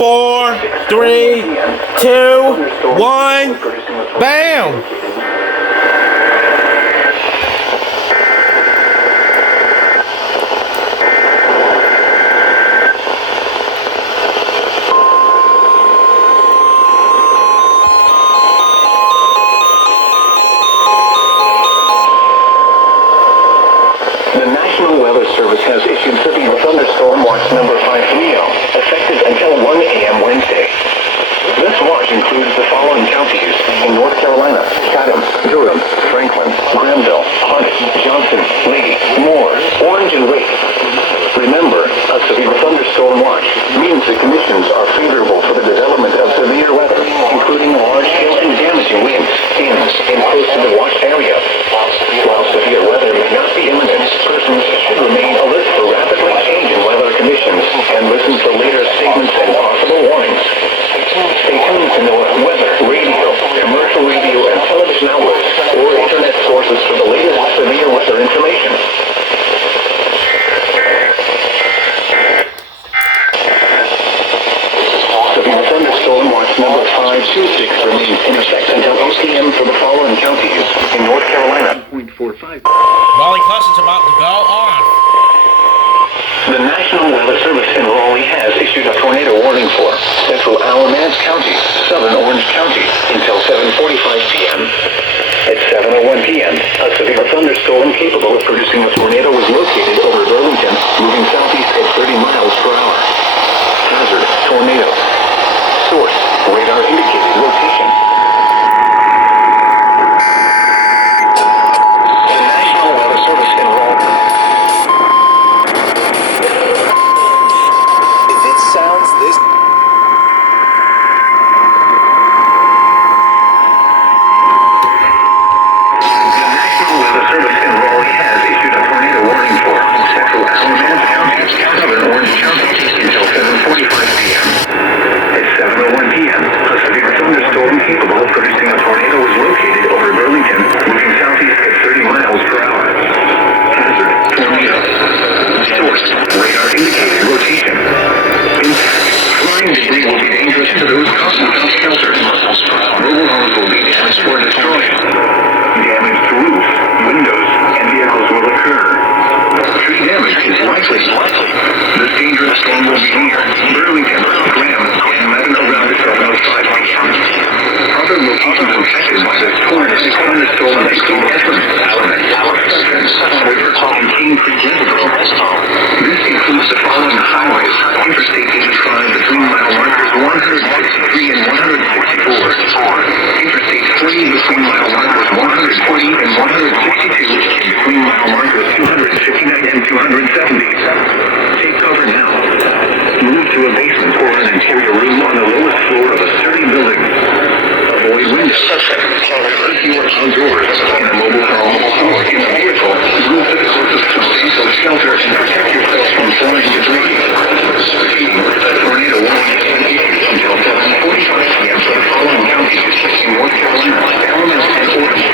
4, 3, 2, 1, bam! The National Weather Service has issued severe thunderstorm watch number 530, effective until 1 a.m. Wednesday. This watch includes the following counties in North Carolina: Chatham, Durham, Franklin, Granville, Hunt, Johnson, Lee, Moore, Orange, and Wake. Remember, a severe thunderstorm watch means the conditions are favorable for the development of severe weather, including large hail and damaging winds in and close to the watch area. While severe weather may not be imminent, persons should remain alert for rapidly changing weather conditions and listen for later statements and possible warnings. Stay tuned to know weather, radio, commercial radio, and television outlets or internet sources for the latest severe weather information. Severe thunderstorm watch number 526 remains in effect until 8 p.m. for the following counties in North Carolina. 0.45. Raleigh cluster's about to go off. The National Weather Service in Raleigh has issued a tornado warning for central Alamance County, southern Orange County, until 7:45 p.m. At 7:01 p.m., a severe thunderstorm capable of producing a tornado was located over Burlington, moving southeast at 30 miles per hour. Hazard: tornado. Source: radar indicated rotation. The National Weather Service in Raleigh. If it sounds this... The National Weather Service in Raleigh has issued a tornado warning for central Alamance County, southern Orange County, until 7:45 p.m. At 7:01 p.m., a severe thunderstorm capable of producing a tornado was located over Burlington, moving southeast at 30 miles per hour. Hazard: tornado. Source: radar indicated rotation. Impact: flying debris will be dangerous to those caught without shelter. Mobile homes will be damaged or destroyed. Damage to roofs, windows, and vehicles will occur. Tree damage is likely. This dangerous storm will be near Burlington, Graham, and Lebanon around 7:05 p.m. Other locations affected by this tornadic thunderstorm include Ephraim, Alamance, and King Creek Reservoir. This includes the following highways: Interstate 85 between mile markers 163 and 164. Interstate 40 between mile markers 140 and 162, between mile markers 259 and 270. Take cover now. Move to a basement or an interior room on the lowest floor of a sturdy building. Avoid windows. If you are outdoors, in a mobile home, or in a vehicle, move to the closest substantial shelter and protect yourself from flying debris. Repeating, tornado warning has been issued until 7:45 p.m. for the following counties in North Carolina, Alamance, and Orange.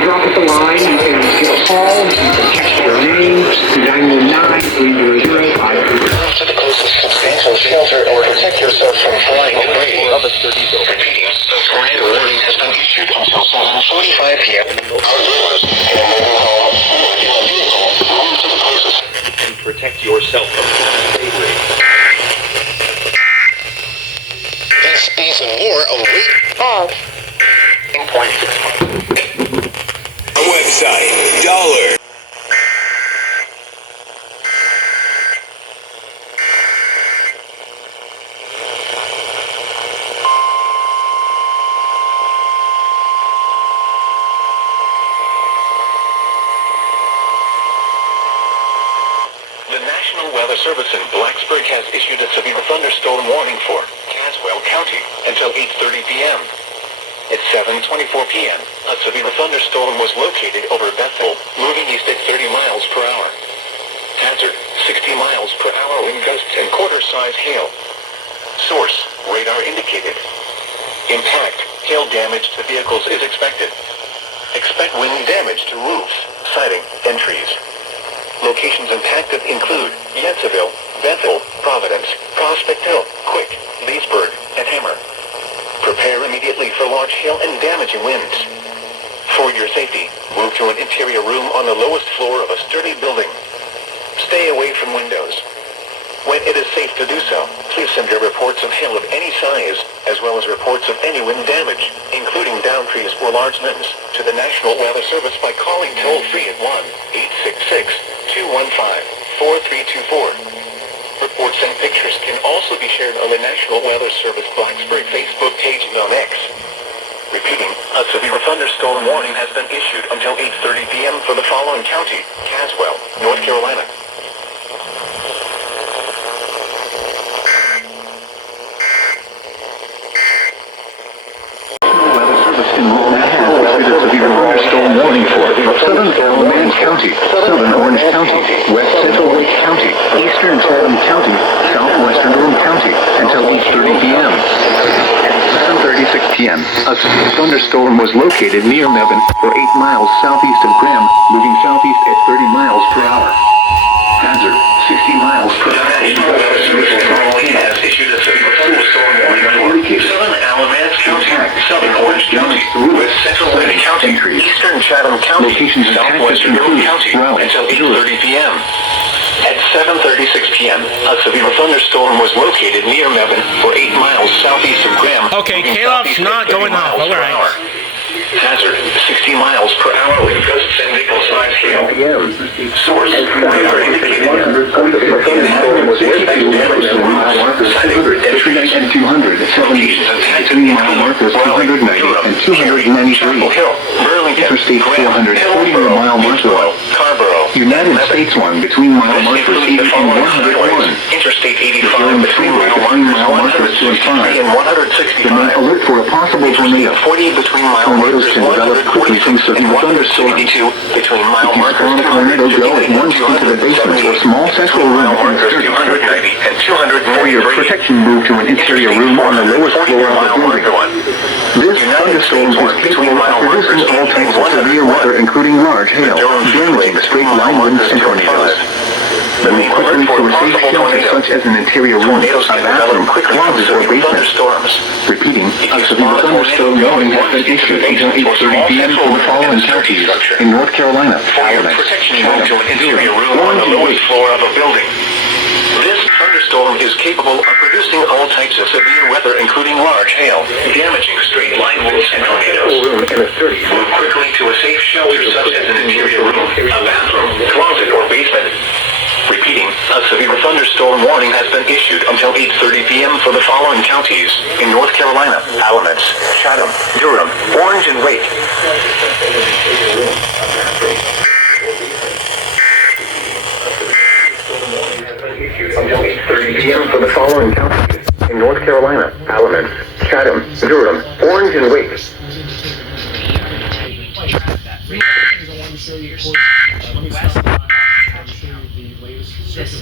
Drop us a line, you can give a call, you can text your name to 919-300-500. To the closest substantial shelter or protect yourself from flying debris. Repeating, the tornado warning has been issued until 7:45 p.m. Outdoors, in a mobile home, or in a vehicle, move to the closest and protect yourself from debris. This is more await of 8.6. Website, dollar. The National Weather Service in Blacksburg has issued a severe thunderstorm warning for Caswell County until 8:30 p.m. At 7:24 p.m., a severe thunderstorm was located over Bethel, moving east at 30 miles per hour. Hazard: 60 miles per hour wind gusts and quarter-size hail. Source: radar indicated. Impact: hail damage to vehicles is expected. Expect wind damage to roofs, Sighting, entries. Locations impacted include Yanceville, Bethel, Providence, Prospect Hill, Quick, Leesburg, and Hammer. Prepare immediately for large hail and damaging winds. For your safety, move to an interior room on the lowest floor of a sturdy building. Stay away from windows. When it is safe to do so, please send your reports of hail of any size, as well as reports of any wind damage, including downed trees or large limbs, to the National Weather Service by calling toll-free at 1-866-215-4324. Reports and pictures can also be shared on the National Weather Service Blacksburg Facebook page and on X. Repeating, a severe thunderstorm warning has been issued until 8:30 p.m. for the following county: Caswell, North Carolina. Thunderstorm warning for Southern Alamance County, Southern Orange County, West Central Wake County, Eastern Chatham County, Southwestern Durham County until 8:30 p.m. At 7:36 p.m., a severe thunderstorm was located near Mebane, or 8 miles southeast of Graham, moving southeast at 30 miles per hour. Hazard, 60 miles per hour. Raleigh has issued a severe thunderstorm warning for Southern Alamance County, Southern Orange County, West Central Wake County, Eastern Chatham County, Locations Southwestern Durham County, Raleigh, until 8:30 p.m. At 7:36 p.m., a severe thunderstorm was located near Mebane, or 8 miles southeast of Graham. Okay, moving Caleb's southeast not at 30 going off. miles All per right. hour. Hazard, 60 miles per hour with gusts and nickel-sized hail. Source, radar indicated. Thunderstorm was located near entry and 200, 73 mile markers 290 and 293. Interstate 400, 40 mile marker. United States 1 between mile markers 80 and 101. Interstate 85 between mile markers 2 and 5. And 165. The main alert for a possible tornado. 40 between mile Tornadoes markers can develop quickly from severe thunderstorms. between mile If you markers spawn a tornado, go at once into the basement or small central room in the street. 290 and 243. For your protection, move to an interior room on the lowest floor of the building. This thunderstorm is capable of producing all types of severe weather, including large hail, damaging straight line winds and tornadoes. Move quickly to a safe shelter such as an interior room, a bathroom, closet, or basement. Repeating, a severe thunderstorm warning has been issued until 8:30 p.m. for the following counties in North Carolina, Alamance, Chatham, Durham, on the Orange, lowest floor of a building. This thunderstorm is capable of producing all types of severe weather, including large hail, damaging straight line winds and tornadoes. Move quickly to a safe shelter such as an interior room, a bathroom, closet, or basement. Repeating, a severe thunderstorm warning has been issued until 8:30 p.m. for the following counties in North Carolina: Alamance, Chatham, Durham, Orange, and Wake. Until 8:30 p.m. for the following counties in North Carolina: Alamance, Chatham, Durham, Orange, and Wake.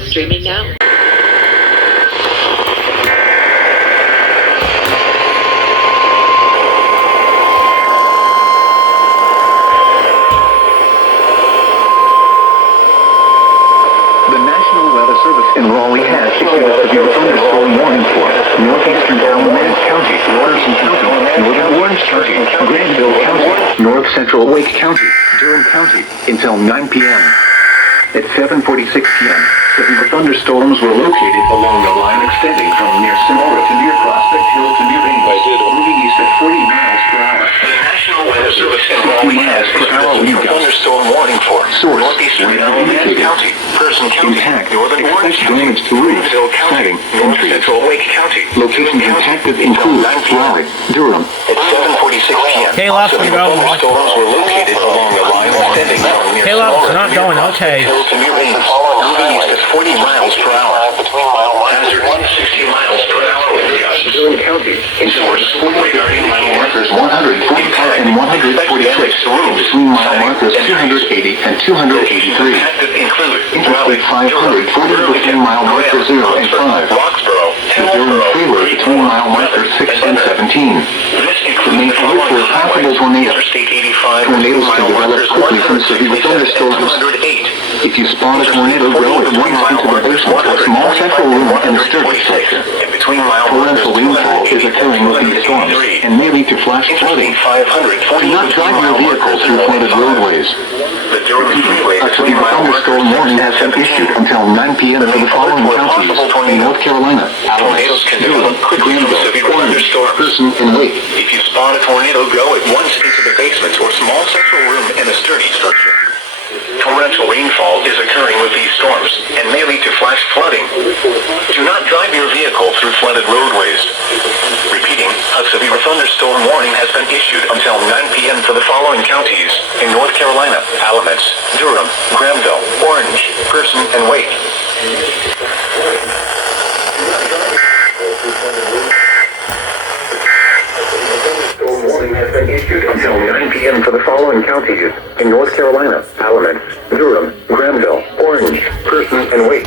Streaming now. The National Weather Service in Raleigh has issued a severe thunderstorm warning for northeastern Alamance County, Carson County, northern Orange County, Granville County, north central Wake County, Durham County until 9 p.m. At 7:46 p.m., severe thunderstorms were located along the line extending from near Sonora to near Prospect Hill to near Ames, moving east at 40 miles per hour. The National Weather Service in Raleigh has issued a thunderstorm warning for Source, northeastern Alamance County, Person County, intact, northern Orange expect County, damage to roofs, Greenville County, siding, north entries. central Wake County. Locations impacted include Raleigh, Durham, At 7:46 p.m., Caleb, severe go. thunderstorms were located along the line extending from near Caleb's Sonora not to near going, Prospect okay. Hill to near Ames, moving east at 40 miles per hour. Hazard, 60 miles per hour with gusts. Durham County, Source, regarding mile markers 145 and 146, between mile markers 280 and 283. Impacted include Interstate 500, 40 between mile markers 0 and 5. Roxborough, The Durham Freeway between mile markers 6 and 17. The main alert for a possible tornado. Interstate 85 Tornadoes can develop quickly from severe thunderstorms spot a tornado, go at once into the basement, a small central room in the sturdy structure. Torrential rainfall is occurring with these storms and may lead to flash flooding. Do not drive your vehicle through flooded roadways. A severe thunderstorm warning has been issued until 9 p.m. for the following counties in North Carolina: Tornadoes can develop quickly from severe thunderstorms. Person, and Wake. If you spot a tornado, go at once into the basement or small central room in a sturdy structure. Torrential rainfall is occurring with these storms and may lead to flash flooding. Do not drive your vehicle through flooded roadways. Repeating, a severe thunderstorm warning has been issued until 9 p.m. for the following counties in North Carolina: Alamance, Durham, Granville, Orange, Person, and Wake. Warning has been issued until 9 p.m. for the following counties in North Carolina: Alamance, Durham, Granville, Orange, Person, and Wake.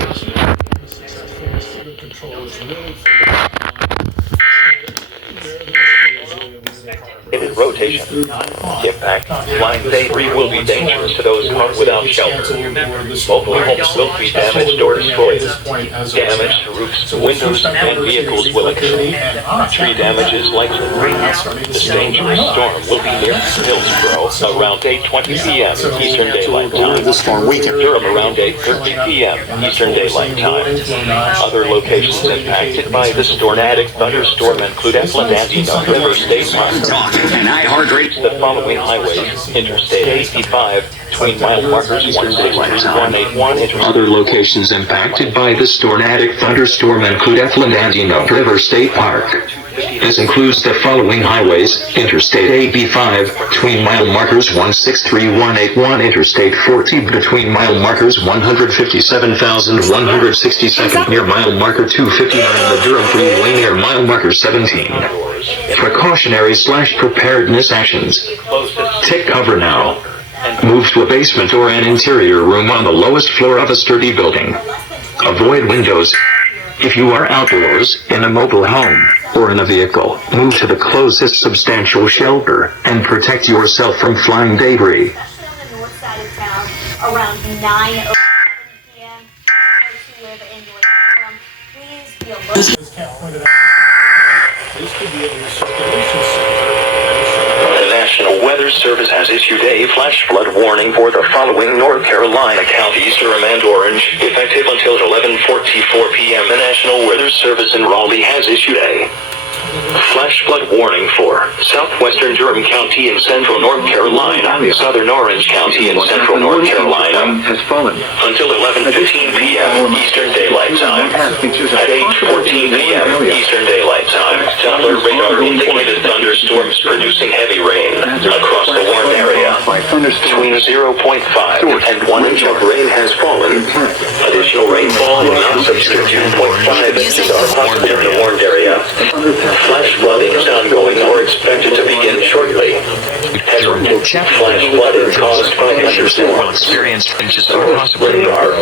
In rotation. Impact. Flying debris will be dangerous to those caught without shelter. Mobile homes will be damaged or destroyed. Damage to roofs, windows, and vehicles will occur. Tree damage is likely. This dangerous storm will be near Hillsborough around 8:20 p.m. Eastern Daylight Time. Durham around 8:30 p.m. Eastern Daylight Time. Other locations impacted by this tornadic thunderstorm include Upland and Eno River State Park. And iHeartRadio. The following highways: Interstate 85 between mile markers 16181. Other locations impacted by this tornadic thunderstorm include Upland and Eno River State Park. This includes the following highways: Interstate 85 between mile markers 163181, Interstate 40 between mile markers 157,167 near mile marker 259, the Durham Freeway near mile marker 17. Precautionary/preparedness actions. Take cover now. Move to a basement or an interior room on the lowest floor of a sturdy building. Avoid windows. If you are outdoors, in a mobile home, or in a vehicle, move to the closest substantial shelter and protect yourself from flying debris. On the north side of town, around 9:07 p.m. Those who live in North Durham, please be alert. The National Weather Service has issued a flash flood warning for the following North Carolina counties: Durham and Orange, effective until 11:44 p.m. The National Weather Service in Raleigh has issued a flash flood warning for southwestern Durham County in central North Carolina, southern Orange County in central North Carolina, has fallen until 11:15 p.m. Eastern Daylight Time. At 8:14 p.m. Eastern Daylight Time, Doppler radar indicated thunderstorms producing heavy rain across the warned area. Between 0.5 and 1 inch of rain has fallen. Additional rainfall amounts of 2.5 inches are possible in the warned area. Flash flooding is ongoing or expected to begin shortly. Flash flooding caused by experienced inches of radar.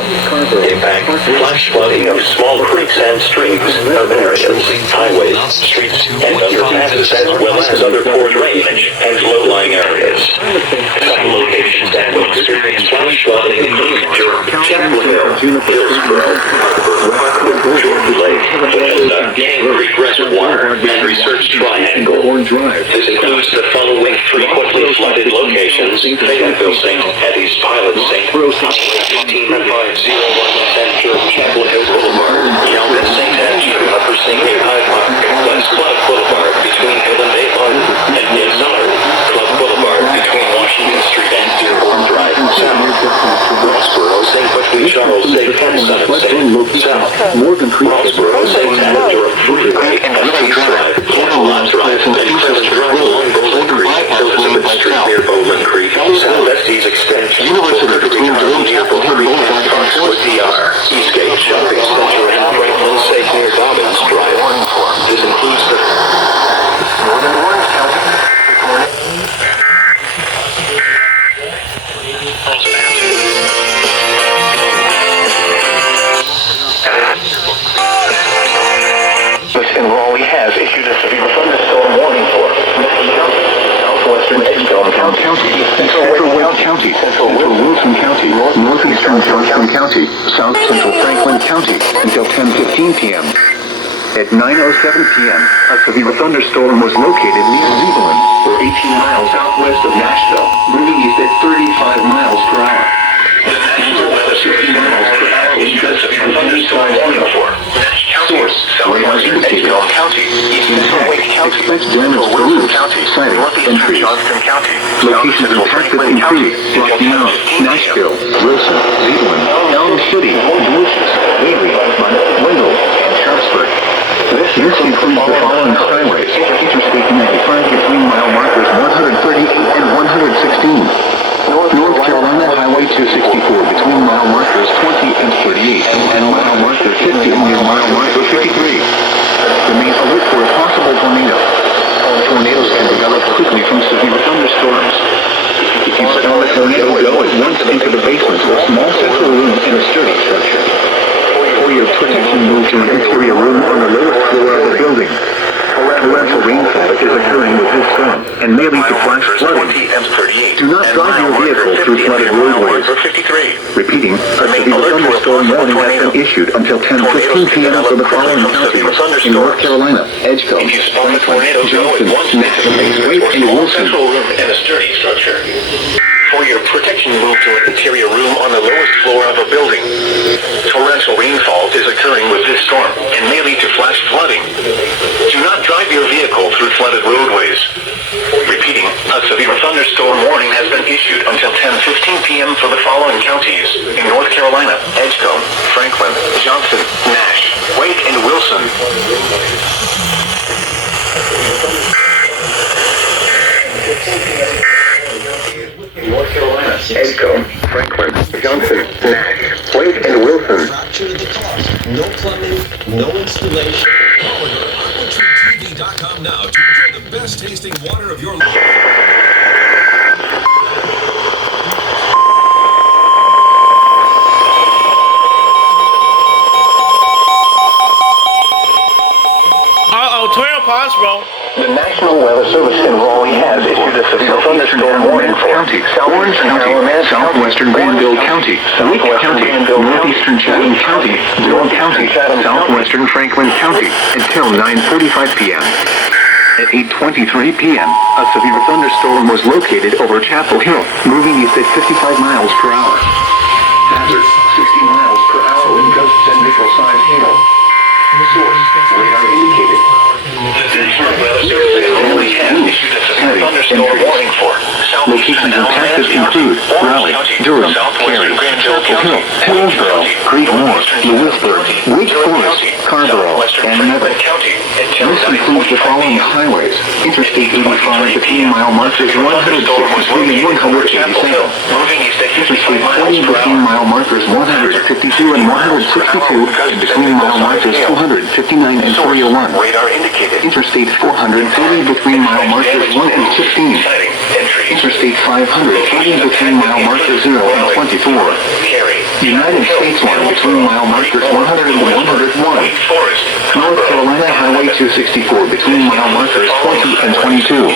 Impact. Flash flooding of small creeks and streams, urban areas, highways, streets, and underpasses, as well as other poor drainage and low-lying areas. Some locations that will experience flash flooding include Durham, Chapel Hill, Hillsborough, Jordan Lake, and Cane Creek Reservoir, and Research Triangle. This includes the following frequently flooded locations: Fayetteville St. Eddie's Pilot St. Highway 18501 Center, Chapel Hill Boulevard, Yelman St. Andrew, Upper St. Hyde Park, West Club Boulevard between Hill and Avon, and Inside Club Boulevard between Washington Street and Dearborn Drive South. Rossboro St. Between Charles St. and South. Morgan Creek, Rossboro St. Durham Freeway, East Drive, Camelot Drive, and Crescent Drive along Bowling Creek, Elizabeth Street near Bowling Creek, South Estes Extension, Boulder Creek near Bowling Creek, and Parkswood DR, Eastgate Shopping Center, and Franklin Safe near Dobbins Drive. This includes the Northern Orange County. In Raleigh has issued a severe thunderstorm warning for southwestern County, Central Wayne County, Central central Wilson County, northeastern Johnson County, south central Franklin County until 10:15 p.m. At 9:07 p.m., a severe thunderstorm was located near Zebulon, or 18 miles southwest of Nashville, moving east at 35 miles per hour. At 60 miles per hour because of a thunderstorm warning for source, radar indicated. Expect damage to roofs, siding, and trees. Locations impacted include Rocky Mount, Nashville, Wilson, Zebulon, Elm City, Delicious, Wheatley, Wendell, and Sharpsburg. This includes the following highways: Interstate 95 between mile markers 138 and 116. North Carolina Highway 264 between mile markers 20 and 38, and mile marker 50 near mile marker 53. Remain alert for a possible tornado. Tornadoes can develop quickly from severe thunderstorms. If you spot a tornado, go at once into the basement or small central room in a sturdy structure. For your protection, move to an interior room on the lowest floor of the building. Torrential rainfall is occurring with this storm and may lead to flash flooding. Do not drive your vehicle through flooded roadways. Repeating, a severe thunderstorm warning has been issued until 10:15 p.m. for the following counties in North Carolina: Edgecombe, Franklin, Johnson, Nashville, Wake, and Wilson. For your protection, move to an interior room on the lowest floor of a building. Torrential rainfall is occurring with this storm and may lead to flash flooding. Do not drive your vehicle through flooded roadways. Repeating, a severe thunderstorm warning has been issued until 10:15 p.m. for the following counties in North Carolina: Edgecombe, Franklin, Johnson, Nash, Wake, and Wilson. North Carolina, Edgecombe, Franklin, Johnson, Nash, Wake, and Wilson. Fracture the cost. No plumbing, no installation. AquaTreeTV.com now to enjoy the best tasting water of your life. Tornado pause, bro. The National Weather Service in Raleigh has issued a severe thunderstorm warning for County, Orange County, southwestern Granville County, Wake County, northeastern Chatham County, Durham County, southwestern Franklin County until 9:45 p.m. At 8:23 p.m., a severe thunderstorm was located over Chapel Hill, moving east at 55 miles per hour. Hazard, 60 miles per hour with gusts and nickel-sized hail. Source, radar indicated. The National Weather Service in Raleigh has issued a severe thunderstorm warning for Locations impacted include Raleigh, Durham, Cary, Chapel Hill, Hillsborough, Great Moore, Lewisburg, Wake Forest, Carrboro, and Neville. This includes the following highways: Interstate 85 between mile markers 163 and 187. Interstate 40 between mile markers 152 and 162 and between mile markers 259 and 301. Interstate 430 between mile markers 1 and 16. Interstate 530 between mile markers 0 and 24. United States 1 between mile markers 100 and 101. North Carolina Highway 264 between mile markers 20 and 22.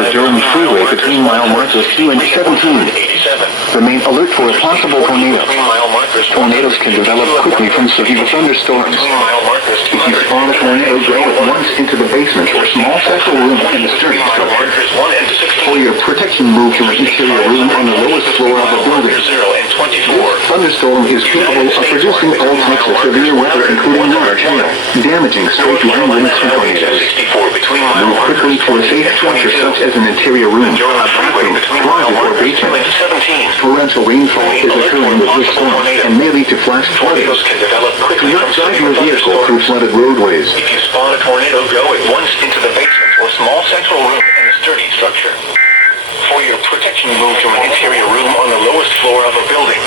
The Durham Freeway between mile markers 2 and 17. Remain alert for a possible tornado. Tornadoes can develop quickly from severe thunderstorms. If you spawn a tornado, go at once into the basement or small central room in the sturdy structure. For your protection, move to an interior room on the lowest floor of a building. This thunderstorm is capable of producing all types of severe weather, including large hail, damaging straight line winds and tornadoes. Move quickly to a safe structure such as an interior room, a bathroom, closet, or basement. Torrential rainfall is occurring with this storm and may lead to flash flooding. Do not drive your vehicle through flooded roadways. If you spawn a tornado, go at once into the basement or small central room in a sturdy structure. For your protection, move to an interior room on the lowest floor of a building.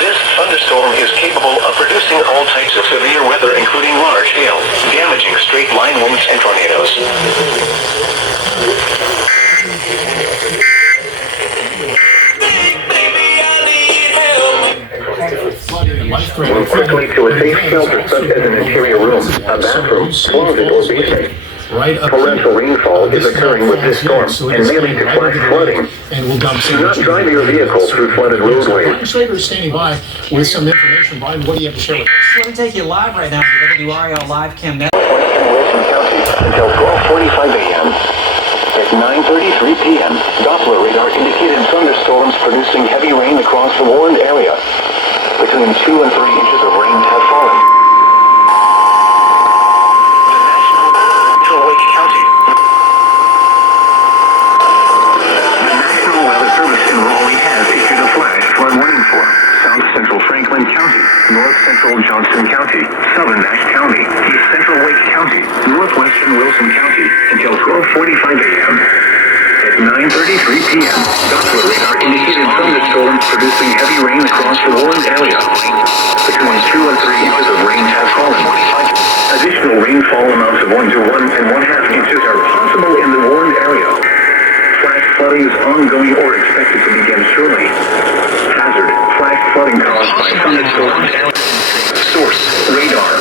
This thunderstorm is capable of producing all types of severe weather, including large hail, damaging straight line winds and tornadoes. Move quickly to a safe shelter such as an interior room, a bathroom, closet, or basement. right up Torrential rainfall is occurring with this storm and may lead to flash flooding. And we'll dump Do not drive your vehicle through flooded roadways. Brian Schrager is standing by with some information. Brian, what do you have to share with us? Let me take you live right now to WRAL Live Cam Network. Wilson County until 12:45 a.m. At 9:33 p.m., Doppler radar indicated thunderstorms producing heavy rain across the warned area. Between 2 and 3 inches of rain have fallen. The National Weather Service in Raleigh has issued a flash flood warning for South Central Franklin County, North Central Johnson County, Southern Nash County, East Central Wake County, Northwestern Wilson County until 12:45 a.m. At 9:33 p.m., Doppler radar indicated thunderstorms producing heavy rain across the warned area. Between 2 and 3 inches of rain have fallen. Additional rainfall amounts of 1 to 1.5 inches are possible in the warned area. Flash flooding is ongoing or expected to begin shortly. Hazard: flash flooding caused by thunderstorms. Source: radar.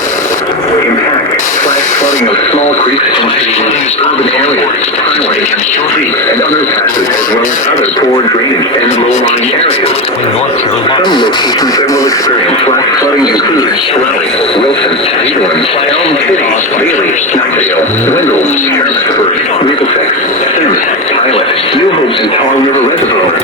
Impact: flash flooding of small creeks in cities, urban areas, highways, streets, and underpasses, as well as other poor drainage and low-lying areas. Some locations that will experience flash flooding include Raleigh, Wilson, Nederland, Elm City, Bailey, Knightdale, Wendell, Harrisburg, Middlesex, Sims, Pilot, New Hope, and Tar River Reservoirs.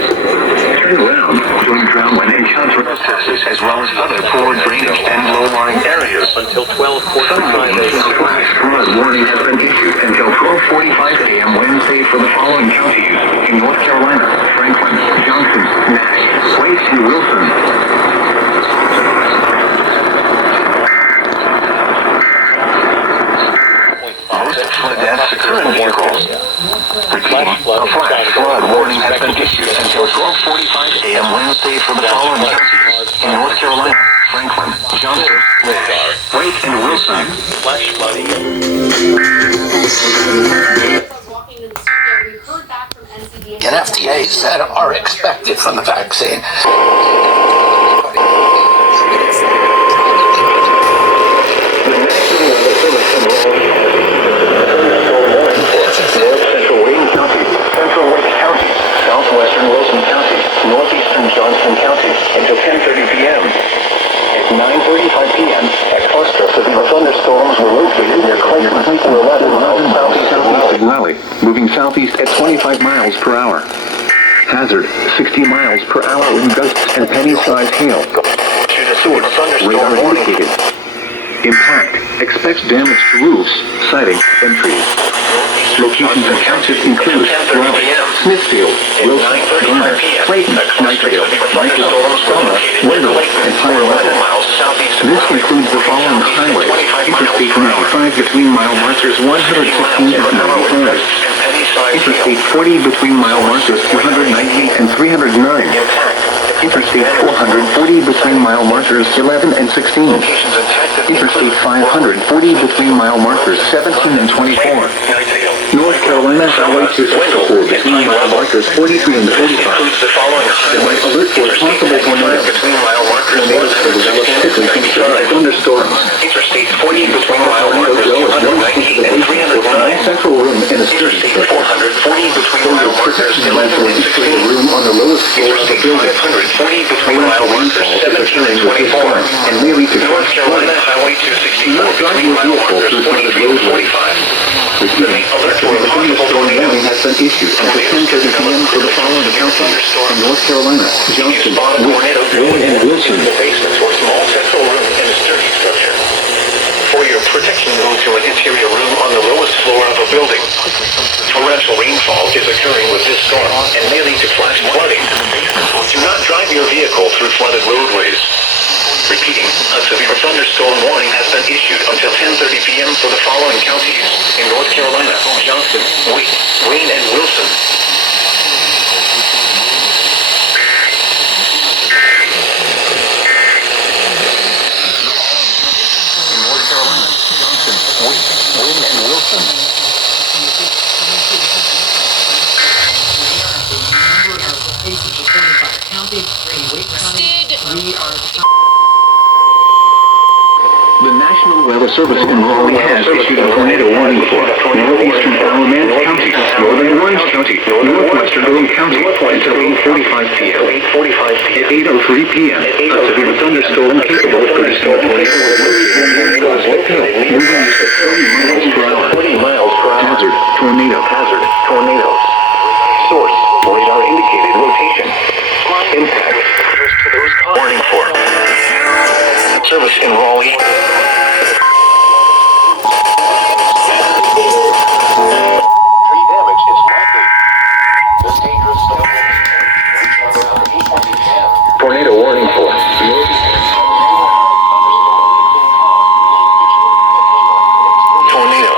Turn around during drought when encountering passes, as well as other poor drainage and low-lying areas until 12:45 a.m. Flash flood warning has been issued until 12:45 a.m. Wednesday for the following counties in North Carolina: Franklin, Johnson, Nash, Wake, and Wilson. Most flood deaths occur in vehicles. Repeating, a flash flood warning has been issued until 12:45 a.m. Wednesday for the following counties in North Carolina: Franklin, Johnson, Nash, Wake, and Wilson. Flash flooding. And FDA said are expected from the vaccine. Southwestern Wilson County, northeastern Johnson County until 10:30 p.m. At 9:35 p.m., a cluster of severe thunderstorms were located near Clayton, 11 miles southeast of Raleigh, moving southeast at 25 miles per hour. Hazard: 60 miles per hour wind gusts and penny-sized hail. Source: radar indicated. Impact: expects damage to roofs, siding, and trees. Locations and townships include Raleigh, Smithfield, Wilson, Garner, Clayton, Knightdale, Michael, Summer, Wendell, and Pine Level. This includes the following highways: Interstate 95 between mile markers 116 and 95. Interstate 40 between mile markers 298 and 309. Interstate 440 between mile markers 11 and 16. Interstate 540 between mile markers 17 and 24. North Carolina Highway 264 between mile markers 43 and 45. There might alert for possible tornadoes. Tornadoes will develop quickly from thunderstorms. Interstate 40 between mile markers 298 and 309. Central room in a sturdy structure. 440 between mile markers 11 and 16. Room on the lowest floor of the building. 540 between mile markers 17 and 24. And may lead to North Carolina Highway 264 between mile markers 43 and 45. Repeating, alert for a thunderstorm warning has been issued until 10:30 p.m. for the following counties in North Carolina: Johnson, Wake, and Wilson. The basements or small central room in a sturdy structure. For your protection, move to an interior room on the lowest floor of a building. Torrential rainfall is occurring with this storm and may lead to flash flooding. Do not drive your vehicle through flooded roadways. Repeating, a severe thunderstorm warning has been issued until 10:30 p.m. for the following counties in North Carolina: Johnson, Wake, Wayne, and Wilson. In North Carolina: Johnson, Wake, Wayne, and Wilson. The National National Weather Service in Raleigh has issued a tornado warning for northeastern Alamance County, northern Orange County, northwestern Raleigh County until 8:45 p.m. At 8:03 p.m., a severe thunderstorm capable of producing a tornado was located near Prospect Hill, moving east at 40 miles per hour. Hazard, tornado. Source, radar indicated rotation. Impact. Warning for service in Raleigh. Tree damage is likely. This dangerous tornado warning for tornado.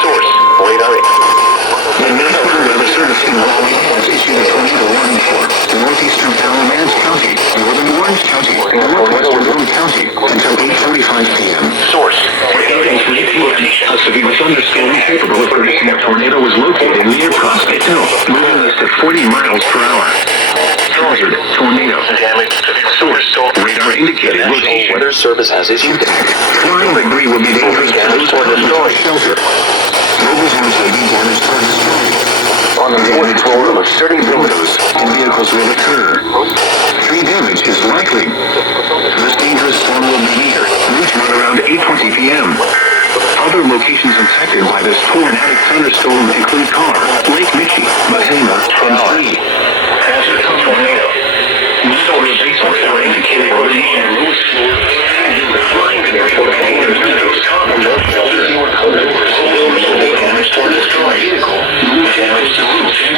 Source, radar. The National Weather Service in Raleigh has issued a tornado warning for northeastern Alamance County, northern Orange County, northwestern Raleigh County until 8:45 p.m. Source, At 8:03 p.m., a severe thunderstorm capable of producing a tornado was located near Prospect Hill, moving east at 40 miles per hour. Hazard, tornado. damage. Source, Radar indicated rotation. Weather Service has issued Flying debris will be dangerous to those or destroyed. shelter. Mobile homes may be damaged or destroyed. On the fourth floor of a sturdy building. Windows and vehicles will occur. Tree damage is likely. This dangerous storm will be reach out around 8:20 p.m. Other locations infected by this tornadic thunderstorm include Carr, Lake Michi, Mahama, and Lee. Hazard, tornado. Source, radar indicated rotation. Lewis floor. Flying debris will be windows. No shelter. Outdoors. Damage or destroyed. Vehicle. Damage to roof. And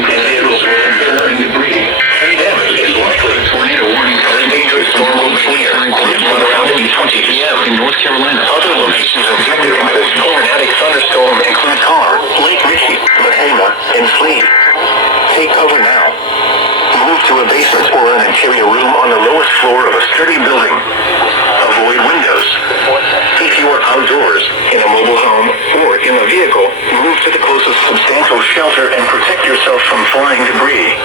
vehicles will occur in debris. Tree damage is likely. Tornado warning. Dangerous storm will clear. Around 8:20 p.m. In North Carolina, Other locations affected by this tornadic thunderstorm include Carr, Lake Michi, Mahama, and Fleet. Take cover now. Move to a basement or an interior room on the lowest floor of a sturdy building. Avoid windows. If you are outdoors, in a mobile home, or in a vehicle, move to the closest substantial shelter and protect yourself from flying debris.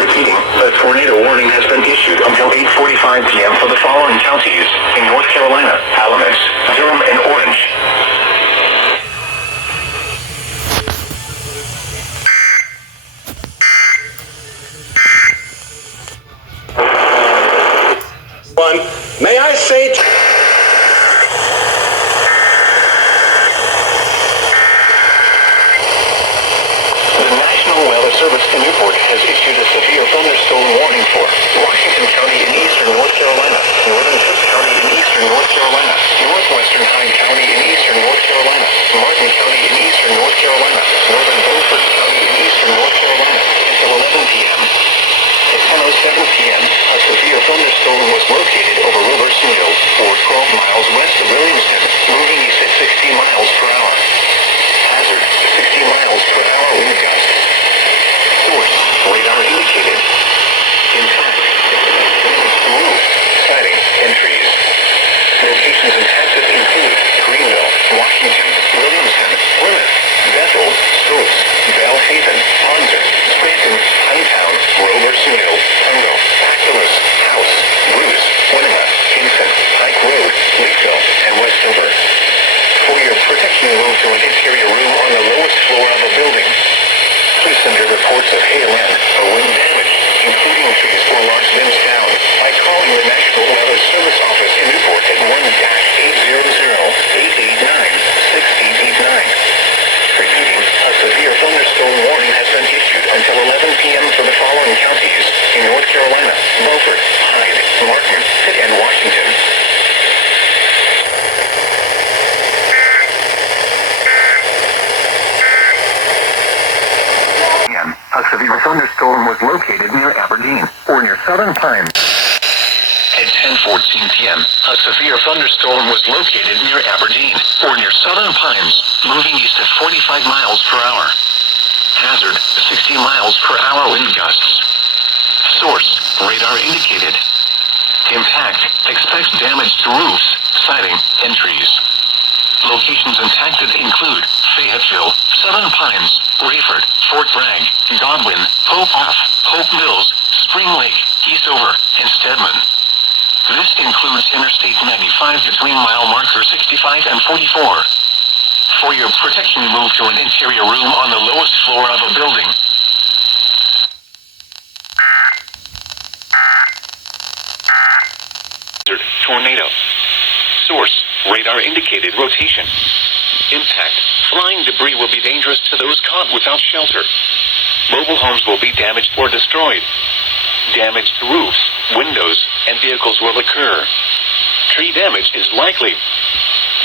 Repeating, a tornado warning has been issued until 8:45 p.m. for the following counties in North Carolina: Alamance, Durham, and Orange. May I say... The National Weather Service in Newport has issued a severe thunderstorm warning for Washington County in eastern North Carolina, northern Cook County in eastern North Carolina, northwestern Hyde County in eastern North Carolina, Martin County in eastern North Carolina, northern Beaufort County in eastern North Carolina, until 11 p.m. At 10:07 p.m., a severe thunderstorm was located over Robertson Hills, or 12 miles west of Williamston, moving east at 60 miles per hour. Hazard, 60 miles per hour wind gusts. Source, radar indicated. Impact, roof, siding, and trees. Locations impacted include Greenville, Washington, Williamston, Plymouth, Bethel, Stokes, Belhaven, Ponzer, Scranton, Hightown, Robertson Hills, Tungo, Actilus, House, Bruce, Winema, Kingston, Pike Road, Lakeville, and Westover. For your protection, move to an interior room on the lowest floor of a building. Please send your reports of hail and or wind damage, including trees or large limbs down, by calling the National Weather Service office in Newport at 1-800-889-1689. Repeating, a severe thunderstorm warning has been issued until 11 p.m. for the following counties in North Carolina: Beaufort, Hyde, Martin, Pitt, and Washington. A severe thunderstorm was located near Aberdeen, or near Southern Pines. At 10:14 p.m., a severe thunderstorm was located near Aberdeen, or near Southern Pines, moving east at 45 miles per hour. Hazard, 60 miles per hour wind gusts. Source, radar indicated. Impact, expect damage to roofs, siding, and trees. Locations impacted include Fayetteville, Southern Pines, Rayford, Fort Bragg, Godwin, Hope Mills, Spring Lake, Eastover, and Stedman. This includes includes Interstate 95 between mile marker 65 and 44. For your protection, move to an interior room on the lowest floor of a building. Tornado. Source, radar indicated rotation. Impact, flying debris will be dangerous to those caught without shelter. Mobile homes will be damaged or destroyed. Damaged roofs, windows, and vehicles will occur. Tree damage is likely.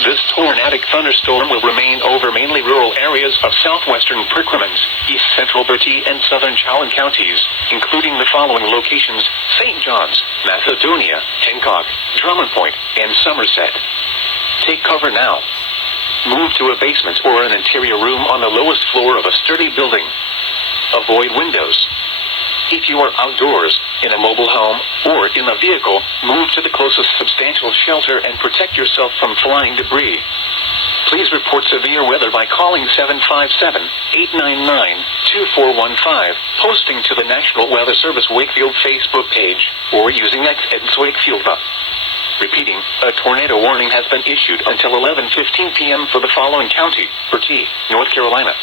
This tornadic thunderstorm will remain over mainly rural areas of southwestern Perquimans, east central Bertie, and southern Chowan counties, including the following locations: St. John's, Macedonia, Hancock, Drummond Point, and Somerset. Take cover now. Move to a basement or an interior room on the lowest floor of a sturdy building. Avoid windows. If you are outdoors, in a mobile home, or in a vehicle, move to the closest substantial shelter and protect yourself from flying debris. Please report severe weather by calling 757-899-2415, posting to the National Weather Service Wakefield Facebook page, or using X Wakefield. Repeating, a tornado warning has been issued until 11:15 p.m. for the following county: Bertie, North Carolina;